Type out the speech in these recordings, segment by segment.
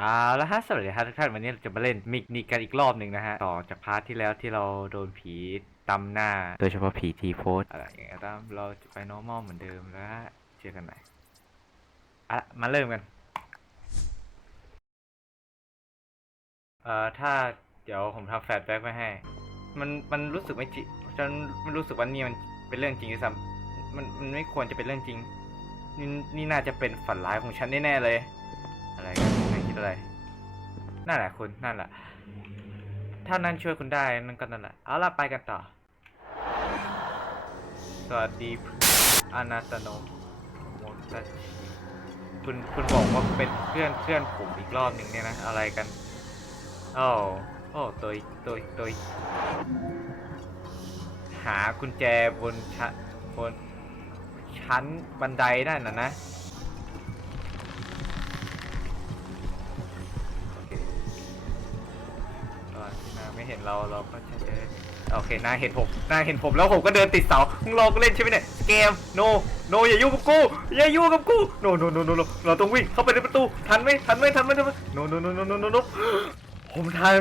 เอาละฮะสวัสดีครับทุกท่านวันนี้เราจะมาเล่นมิกนิกกันอีกรอบหนึ่งนะฮะต่อจากพาร์ทที่แล้วที่เราโดนผีตำหน้า โดยเฉพาะผีทีโพสอะไรอย่างเงี้ยก็ตามเราจะไป normal เหมือนเดิมแล้วฮะเจอกันใหม่อะมาเริ่มกันเอ่อถ้าเดี๋ยวผมทำแฟลชแบ็กไว้ให้ มันมันรู้สึกไม่จริงฉันไม่รู้สึกว่านี่มันเป็นเรื่องจริงด้วยซ้ำมันมันไม่ควรจะเป็นเรื่องจริง นี่นี่น่าจะเป็นฝันร้ายของฉันแน่ๆเลย อะไรกันไม่คิด อะไร นั่นแหละคุณ นั่นแหละ ถ้านั้นช่วยคุณได้นั่นก็นั่นแหละ เอาล่ะไปกันต่อ สวัสดีอานาตโนโมตัชิคุณคุณบอกว่าเป็นเพื่อนเพื่อนผมอีกรอบหนึ่งเนี่ยนะ อะไรกันโอ้โอ้ตัวตัวตัวหากุญแจบนชั้นบนชั้นบันไดนั่นน่ะนะ เห็นเราเราก็จะเดินโอเคนายเห็นผมนายเห็นผมแล้วผมก็เดินติดเสามึงรอกูเล่นใช่ไหมเนี่ยเกมโนโนอย่ายุ่งกับกูอย่ายุ่งกับกูโนโนโนโนเราต้องวิ่งเข้าไปในประตูทันไหมทันไหมทันไหมทันไหมโนโนโนโนโนโนโนผมทัน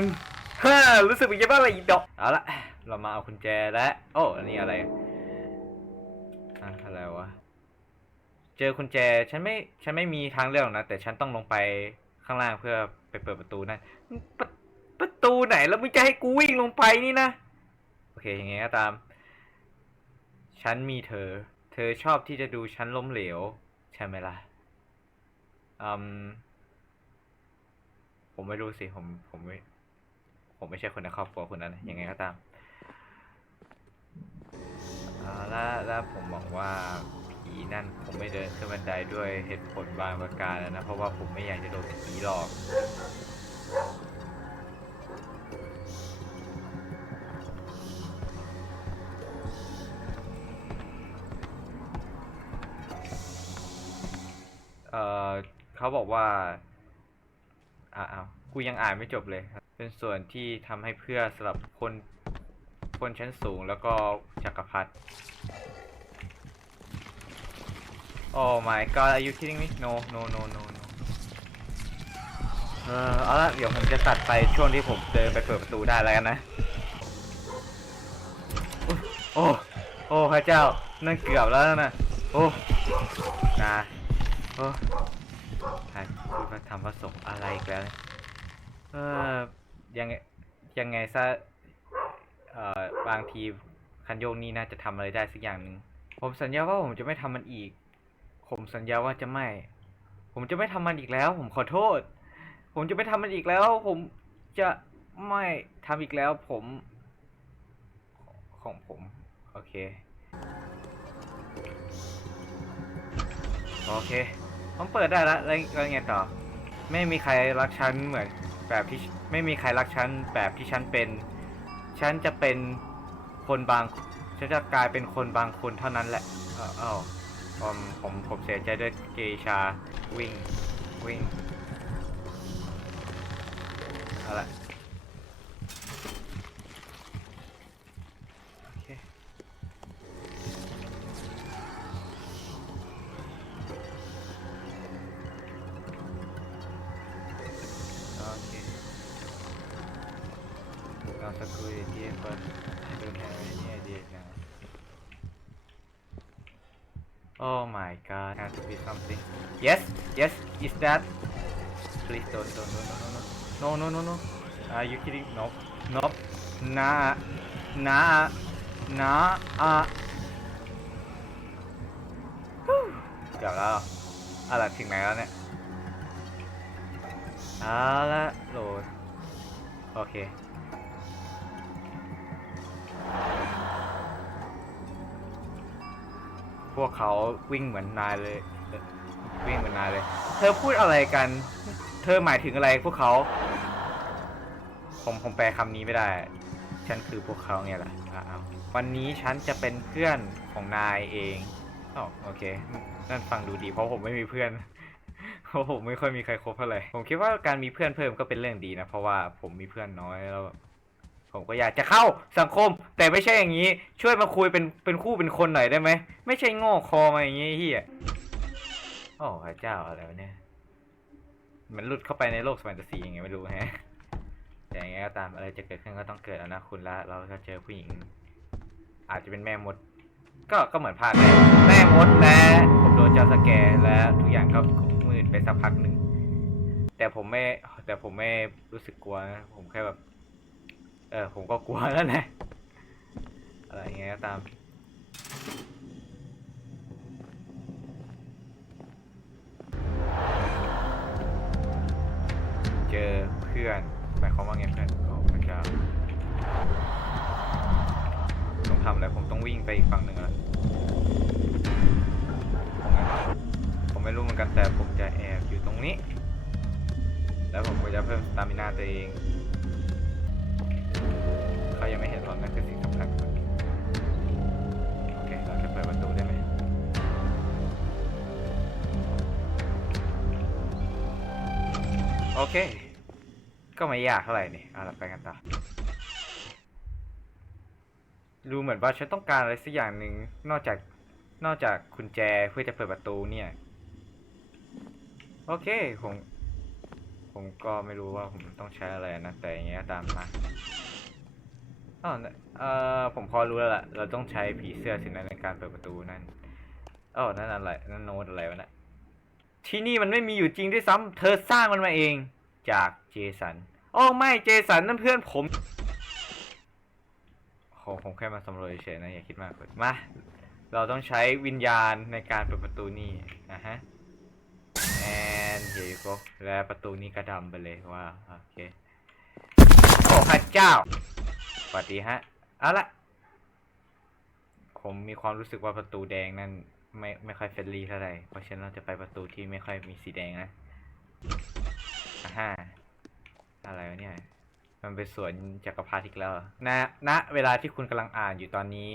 ฮ่ารู้สึกเป็นยังไงบ้างล่ะอีดอกเอาละเรามาเอากุญแจแล้วโอ้อันนี้อะไรอะอะไรวะเจอกุญแจฉันไม่ฉันไม่มีทางเลือกหรอกนะแต่ฉันต้องลงไปข้างล่างเพื่อไปเปิดประตูนั่น ประตูไหนแล้วมึงจะให้กูวิ่งลงไปนี่นะ โอเคอย่างไงก็ตาม ฉันมีเธอ เธอชอบที่จะดูฉันล้มเหลว ใช่ไหมล่ะอืมผมไม่รู้สิ ผมผมไม่ ผมไม่ใช่คนในครอบครัวคุณนั้นยังไงก็ตามแล้วแล้วผมบอกว่าผีนั่นผมไม่เดินขึ้นบันไดด้วยเหตุผลบางประการนะ เพราะว่าผมไม่อยากจะโดนผีหลอก อ่อเขาบอกว่าอ่าเอากูยังอ่านไม่จบเลยครับเป็นส่วนที่ทำให้เพื่อสำหรับคน คนชั้นสูงแล้วก็จักรพรรดิ Oh my god are you kidding me no no no no no เออเอาละเดี๋ยวผมจะตัดไปช่วงที่ผมเดินไปเปิดประตูได้แล้วกันนะ โอ้ โอ้พระเจ้า นั่นเกือบแล้วนะ โอ้ นะ โอ้ใครพูดมาทำผสมอะไรอีกแล้วเนี่ยเออยังไงยังไงซะเอ่อบางทีคันโยกนี่น่าจะทำอะไรได้สักอย่างหนึ่งผมสัญญาว่าผมจะไม่ทำมันอีก ผมสัญญาว่าจะไม่ ผมจะไม่ทำมันอีกแล้ว ผมขอโทษ ผมจะไม่ทำมันอีกแล้ว ผมจะไม่ทำอีกแล้ว ผม ของผมโอเค โอเค ผมเปิดได้แล้วแล้วแล้วไงต่อ ไม่มีใครรักฉันเหมือนแบบที่ไม่มีใครรักฉันแบบที่ฉันเป็น ฉันจะเป็นคนบางฉันจะกลายเป็นคนบางคนเท่านั้นแหละเออเอ้าผมผมผมเสียใจด้วยเกชาวิ่งวิ่ง Now security but I don't have any idea now. Oh my god, has to be something. Yes, yes, is that? Please don't, don't, no, no, no, no, no, no, no. Are you kidding? Nope, nope. Nah, nah, nah, ah. เกือบแล้วอะไรถึงไหนแล้วเนี่ยเอาละโหลด โอเค พวกเขาวิ่งเหมือนนายเลย วิ่งเหมือนนายเลย เธอพูดอะไรกัน เธอหมายถึงอะไรพวกเขา ผมผมแปลคำนี้ไม่ได้ ฉันคือพวกเขาเนี่ะววันนี้ฉันจะเป็นเพื่อนของนายเองอ๋อโอเค นั่นฟังดูดีเพราะผมไม่มีเพื่อนเพราะผมไม่ค่อยมีใครคบเท่าไหร่ผมคิดว่าการมีเพื่อนเพิ่มก็เป็นเรื่องดีนะ เพราะว่าผมมีเพื่อนน้อยแล้ว ผมก็อยากจะเข้าสังคม แต่ไม่ใช่อย่างนี้ ช่วยมาคุยเป็นเป็นคู่เป็นคนหน่อยได้ไหมไม่ใช่โง่คอมาอย่างนี้เฮียโอ้พระเจ้าอะไรวะเนี่ยมือนหลุดเข้าไปในโลกสแฟนตาซียังไงไม่รู้ฮะแต่ยังไงก็ตามอะไรจะเกิดขึ้นก็ต้องเกิดแล้วนะคุณละ เราก็เจอผู้หญิง อาจจะเป็นแม่มด ก็ก็เหมือนภาคแรกแม่มดและผมโดนเจ้าสแกและทุกอย่างก็มืดไปสักพักหนึ่งแต่ผมไม่แต่ผมไม่รู้สึกกลัวนะผมแค่แบบ เออผมก็กลัวแล้วแหละอะไรอย่างเงี้ยก็ตาม เจอเพื่อนหมายความว่าไงเพื่อนโอ้พระเจ้าต้องทำอะไรผมต้องวิ่งไปอีกฝั่งหนึ่งแล้วผมไงวะผมไม่รู้เหมือนกันแต่ผมจะแอบอยู่ตรงนี้ แล้วผมก็จะเพิ่มสตามินาตัวเอง โอเค ก็ไม่ยากเท่าไหร่นี่เอาละไปกันต่อดูเหมือนว่าฉันต้องการอะไรสักอย่างหนึ่งนอกจากนอกจากกุญแจเพื่อจะเปิดประตูเนี่ย โอเคผมผมก็ไม่รู้ว่าผมต้องใช้อะไรนะ แต่อย่างเงี้ยตามมาอ๋อเออผมพอรู้แล้วล่ะ เราต้องใช้ผีเสื้อสินะในการเปิดประตูนั่นอ๋อนั่นอะไรนั่นโน้ตอะไรวะน่ะ ที่นี่มันไม่มีอยู่จริงด้วยซ้ำเธอสร้างมันมาเองจากเจสันโอ้ไม่เจสันนั่นเพื่อนผมโหผมแค่มาสำรวจเฉยๆนะอย่าคิดมากเลยมา เราต้องใช้วิญญาณในการเปิดประตูนี่นะฮะ and here you go และประตูนี้ก็ดำไปเลยว่าโอเค โอ้พระเจ้าสวัสดีฮะ เอาละผมมีความรู้สึกว่าประตูแดงนั่น ไม่ไม่ค่อยเฟรนลี่เท่าไหร่เพราะฉะนั้นเราจะไปประตูที่ไม่ค่อยมีสีแดงนะอ่าฮะอะไรวะเนี่ย มันเป็นสวนจักรพรรดิอีกแล้วณณเวลาที่คุณกำลังอ่านอยู่ตอนนี้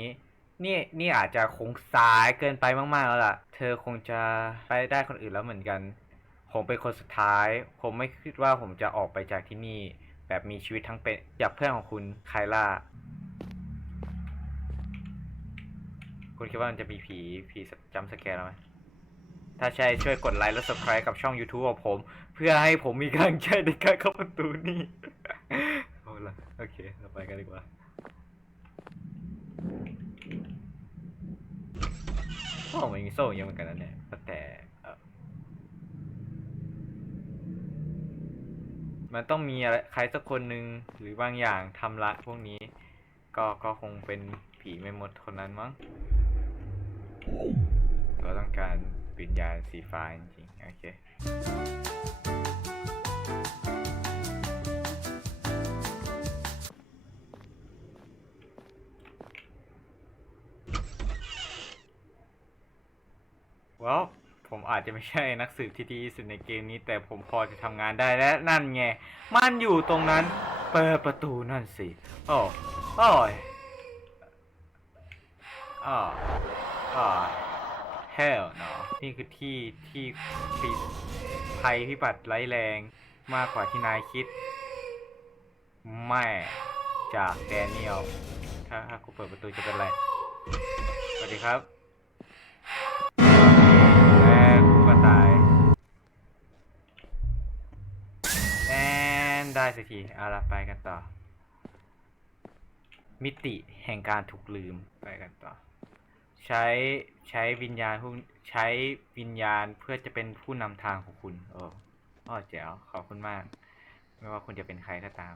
นี่นี่อาจจะคงสายเกินไปมากๆแล้วล่ะ เธอคงจะไปได้คนอื่นแล้วเหมือนกัน ผมเป็นคนสุดท้าย ผมไม่คิดว่าผมจะออกไปจากที่นี่ แบบมีชีวิตทั้งเป็นจากเพื่อนของคุณไคล่า คุณคิดว่ามันจะมีผีผีจำสแกนแล้วไหมถ้าใช่ช่วยกดไลค์และ subscribe กับช่อง YouTube ของผม เพื่อให้ผมมีกำลังใจในการเข้าประตูนี่เอาละโอเค เราไปกันดีกว่า โอ้มันมีโซ่เยอะเหมือนกันนะเนี่ยแต่เออมันต้องมีอะไรใครสักคนหนึ่งหรือบางอย่างทำละพวกนี้ ก็ก็คงเป็นผีไม่หมดคนนั้นมั้ง เราต้องการวิญญาณสีฟ้าจริงๆ โอเค ว้าวผมอาจจะไม่ใช่นักสืบที่ดีที่สุดในเกมนี้ แต่ผมพอจะทำงานได้และนั่นไง มันอยู่ตรงนั้น เปิดประตูนั่นสิ โอ้โอ้ยอ๋อ อ๋อ hell no นี่คือที่ที่ปีภัยพิบัติร้ายแรงมากกว่าที่นายคิด ไม่จากแดเนียลถ้าถ้ากูเปิดประตูจะเป็นไร สวัสดีครับและกูก็ตายแอนได้สักที เอาละไปกันต่อ มิติแห่งการถูกลืมไปกันต่อ ใช้ใช้วิญญาณผู้ใช้วิญญาณเพื่อจะเป็นผู้นำทางของคุณโอ้อ้อแจ๋วขอบคุณมาก ไม่ว่าคุณจะเป็นใครก็ตาม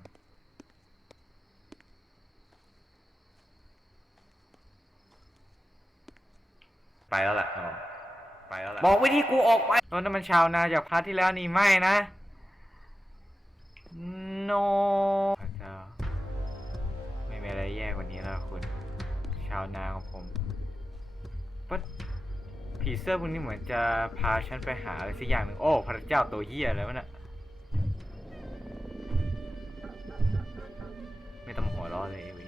ไปแล้วล่ะอ๋อไปแล้วล่ะบอกวิธีกูออกไปโอ้นั่นมันชาวนาจากพาร์ทที่แล้วนี่ไม่นะ no พระเจ้าไม่มีอะไรแย่กว่านี้แล้วคุณ ชาวนาของผม ปะผีเสื้อพวกนี้เหมือนจะพาฉันไปหาอะไรสักอย่างหนึ่งโอ้พระเจ้าตัวเหี้ยแล้วะน่ะไม่ต้องหัวเราะเลยเวิ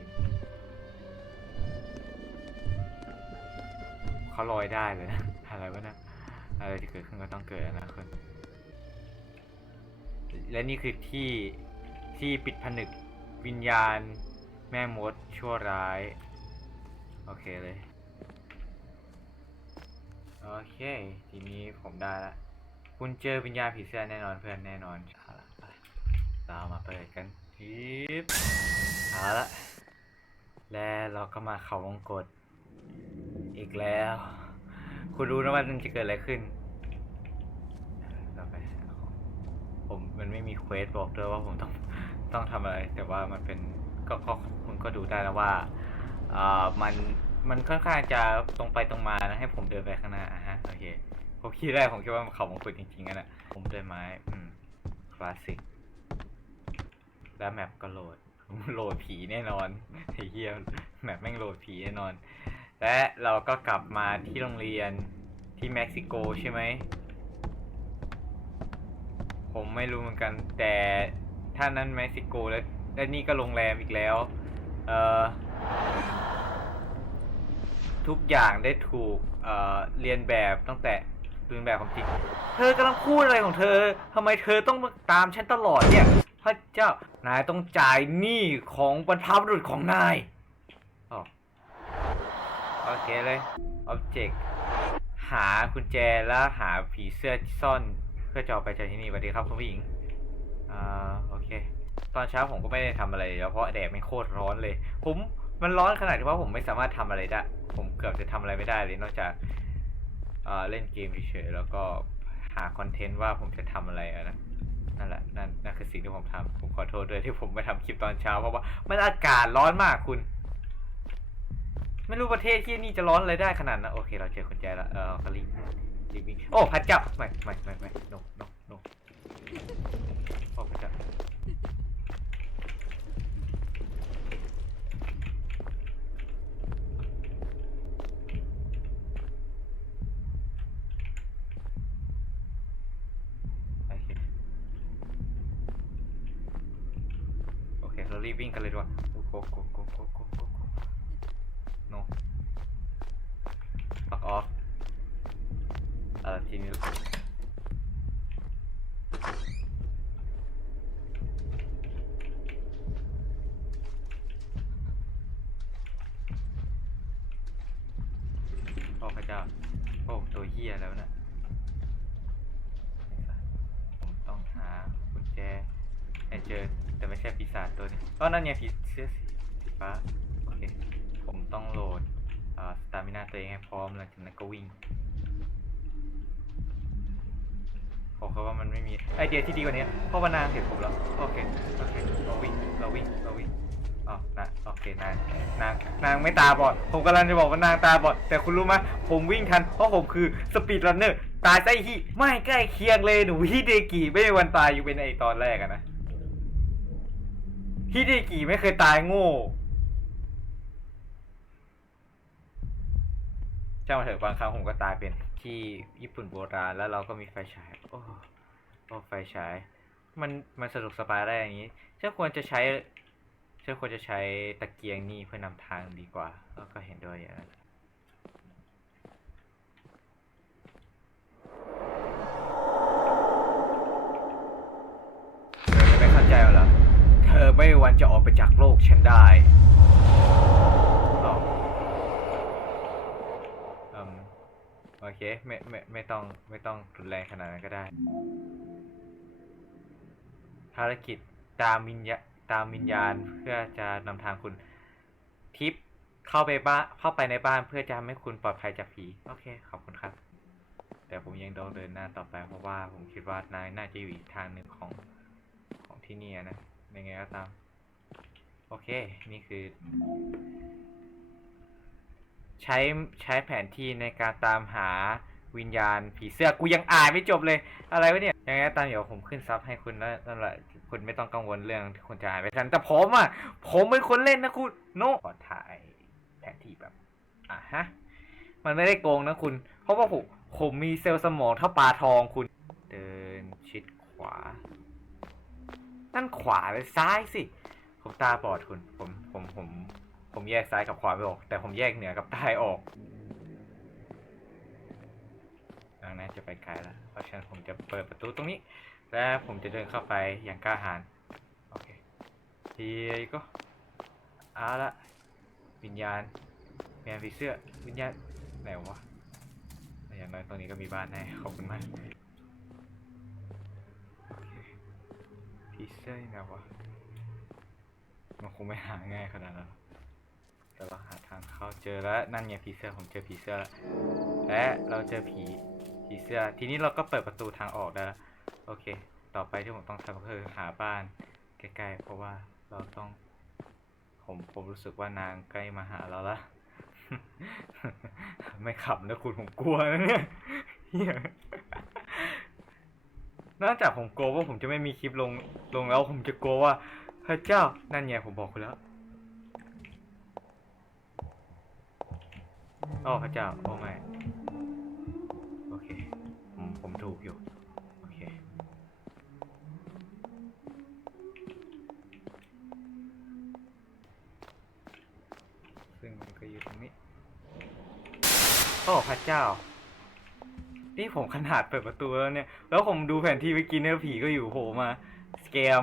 เขาลอยได้เลยนะอะไรวะนะอะไรที่เกิดขึ้นก็ต้องเกิดนะคุณและนี่คือที่ที่ปิดผนึกวิญญาณแม่มดชั่วร้าย โอเคเลย โอเค ทีนี้ผมได้ละ คุณเจอวิญญาณผีเสื้อแน่นอนเพื่อนแน่นอนเอาละไปเรามาเปิดกันทิปเอาละและเราก็มาเขาวงกฏอีกแล้ว คุณรู้นะว่ามันจะเกิดอะไรขึ้นเราไปหาของผมมันไม่มีเควสบอกด้วยว่าผมต้องต้องทำอะไร แต่ว่ามันเป็นก็ก็คุณก็ดูได้แล้วว่าอ่ามัน มันค่อนข้างจะตรงไปตรงมานะให้ผมเดินไปข้างหน้าอะฮะโอเคผมคิดได้ผมคิดว่าเขามงกุฎจริงๆกันแหละผมด้วยไม้ อืมคลาสสิกแล้วแมปก็โหลดโหลดผีแน่นอนไอ้เหี้ยแมปแม่งโหลดผีแน่นอน และเราก็กลับมาที่โรงเรียนที่เม็กซิโกใช่ไหมผมไม่รู้เหมือนกัน แต่ถ้านั้นเม็กซิโกแล้วและนี่ก็โรงแรมอีกแล้ว เออ ทุกอย่างได้ถูกเอ่อเรียนแบบตั้งแต่เรียนแบบของจริง เธอกำลังพูดอะไรของเธอทำไมเธอต้องมาตามฉันตลอดเนี่ย พระเจ้านายต้องจ่ายหนี้ของบรรพบุรุษของนายอ๋อโอเคเลย Object หากุญแจแล้วหาผีเสื้อที่ซ่อนเพื่อจะเอาไปจากที่นี่สวัสดีครับคุณผู้หญิงอ่าโอเค ตอนเช้าผมก็ไม่ได้ทำอะไรแล้วเพราะแดดมันโคตรร้อนเลย ผม มันร้อนขนาดที่ว่าผมไม่สามารถทำอะไรได้ ผมเกือบจะทำอะไรไม่ได้เลย นอกจากเล่นเกมเฉยๆแล้วก็หาคอนเทนต์ว่าผมจะทำอะไรนะนั่นแหละนั่นนั่นคือสิ่งที่ผมทำผมขอโทษด้วยที่ผมไม่ทำคลิปตอนเช้าเพราะว่ามันอากาศร้อนมากคุณ ไม่รู้ประเทศที่นี่จะร้อนอะไรได้ขนาดนั้นโอเค เราเจอคนใจละเออก็รีบรีบวิ่งโอ้พระเจ้าไม่ไม่ไม่ไม่ no no no ทีนี้โอ้พระเจ้า โอ้ ตัวเฮียแล้วนะผมต้องหากุญแจให้เจอ แต่ไม่ใช่ปีศาจตัวนี้ก็นั่นไงผีเสื้อสีสีฟ้า โอเค ผมต้องโหลดอ่าสตามินาตัวเองให้พร้อมหลังจากนั้นก็วิ่ง ผมเขาว่ามันไม่มีไอเดียที่ดีกว่านี้เพราะว่านางเห็นผมแล้วโอเคโอเคเราวิ่งเราวิ่งเราวิ่งอ๋อนะโอเคนางนางนางไม่ตาบอด ผมกำลังจะบอกว่านางตาบอด แต่คุณรู้ไหมผมวิ่งทัน เพราะผมคือสปีดรันเนอร์ตายไส้ฮีไม่ใกล้เคียงเลยหนูฮิเดกิไม่มีวันตายอยู่เป็นไอตอนแรกอะนะฮิเดกิไม่เคยตายโง่ช่างมันเถอะบางครั้งผมก็ตายเป็น ที่ญี่ปุ่นโบราณแล้วเราก็มีไฟฉาย โอ้โอ้ไฟฉาย มันมันสะดวกสบายได้อย่างนี้ฉันควรจะใช้ฉันควรจะใช้ตะเกียงนี่เพื่อนำทางดีกว่า แล้วก็เห็นด้วยอย่างนั้นเธอไม่เข้าใจเหรอ เธอไม่วันจะออกไปจากโลกฉันได้อ้าว อืมโอเคไม่ไม่ไม่ต้องไม่ต้องรุนแรงขนาดนั้นก็ได้ ภารกิจตามวิญญาตามวิญญาณเพื่อจะนำทางคุณ ทิปเข้าไปบ้านเข้าไปในบ้านเพื่อจะทำให้คุณปลอดภัยจากผีโอเค ขอบคุณครับ แต่ผมยังต้องเดินหน้าต่อไปเพราะว่าผมคิดว่านายน่าจะอยู่อีกทางหนึ่งของของที่นี่นะยังไงก็ตาม โอเค นี่คือ ใช้ใช้แผนที่ในการตามหาวิญญาณผีเสื้อกูยังอ่านไม่จบเลย อะไรวะเนี่ยยังไงตามเดี๋ยวผมขึ้นซับให้คุณแล้วนั่นแหละคุณไม่ต้องกังวลเรื่องที่คุณจะอ่านไม่ทันแต่ผมอะผมเป็นคนเล่นนะคุณโน้ขอถ่ายแผนที่แบบอะฮะมันไม่ได้โกงนะคุณ เพราะว่าผมผมมีเซลล์สมองเท่าปลาทองคุณ เดินชิดขวา นั่นขวาเลยซ้ายสิ ผมตาบอดคุณ ผมผมผม ผมแยกซ้ายกับขวาไม่ออก แต่ผมแยกเหนือกับใต้ออกดังนั้นจะไปไกลแล้ว เพราะฉะนั้นผมจะเปิดประตูตรงนี้ และผมจะเดินเข้าไปอย่างกล้าหาญโอเคทีก็เอาละวิญญาณแมวผีเสื้อวิญญาณไหนวะอย่างน้อยตรงนี้ก็มีบ้านแน่ขอบคุณมากผีเสื้อยังไงวะมันคงไม่หาง่ายขนาดนั้น แต่เราหาทางเข้าเจอแล้วนั่นไงผีเสื้อผมเจอผีเสื้อแล้วและเราเจอผีผีเสื้อ ทีนี้เราก็เปิดประตูทางออกได้แล้วโอเค ต่อไปที่ผมต้องทำก็คือหาบ้านใกล้ๆเพราะว่าเราต้องผมผมรู้สึกว่านางใกล้มาหาเราละไม่ขับนะคุณผมกลัวนะเนี่ยเหี้ยนอกจากผมกลัวว่าผมจะไม่มีคลิปลงลงแล้ว ผมจะกลัวว่าพระเจ้านั่นไงผมบอกคุณแล้ว อ๋อพระเจ้า โอ้ไม่ โอเค ผมผมถูกอยู่ โอเค ซึ่งมันก็อยู่ตรงนี้ โอ้พระเจ้า นี่ผมขนาดเปิดประตูแล้วเนี่ย แล้วผมดูแผนที่เมื่อกี้เนี่ยผีก็อยู่โผล่มา สแกม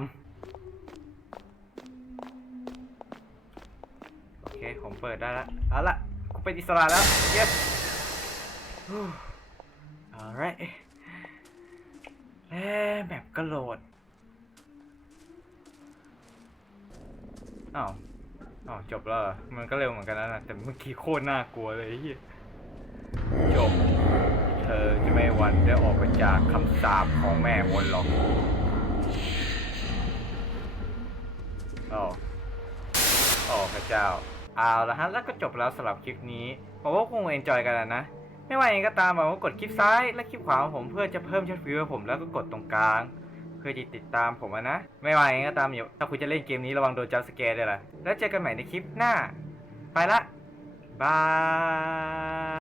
โอเค ผมเปิดได้ละเอาละ เป็นอิสระแล้ว yes alright แล้วแบบก็โหลดอ้าวอ้าวจบแล้ว มันก็เร็วเหมือนกันนะ แต่เมื่อกี้โคตรน่ากลัวเลยเฮียจบ เธอจะไม่วันได้ออกไปจากคำสาปของแม่มนหรอกอ๋ออ๋อพระเจ้า เอาละฮะแล้วก็จบแล้วสำหรับคลิปนี้ผมว่าคงเอนจอยกันแล้วนะ ไม่ว่ายังไงก็ตามผมก็กดคลิปซ้ายและคลิปขวาของผมเพื่อจะเพิ่มยอดวิวให้ผมแล้วก็กดตรงกลาง เพื่อที่ติดตามผมนะ ไม่ว่ายังไงก็ตามอย่าถ้าคุณจะเล่นเกมนี้ระวังโดนจับสแกร์ด้วยล่ะแล้วเจอกันใหม่ในคลิปหน้า ไปละบาย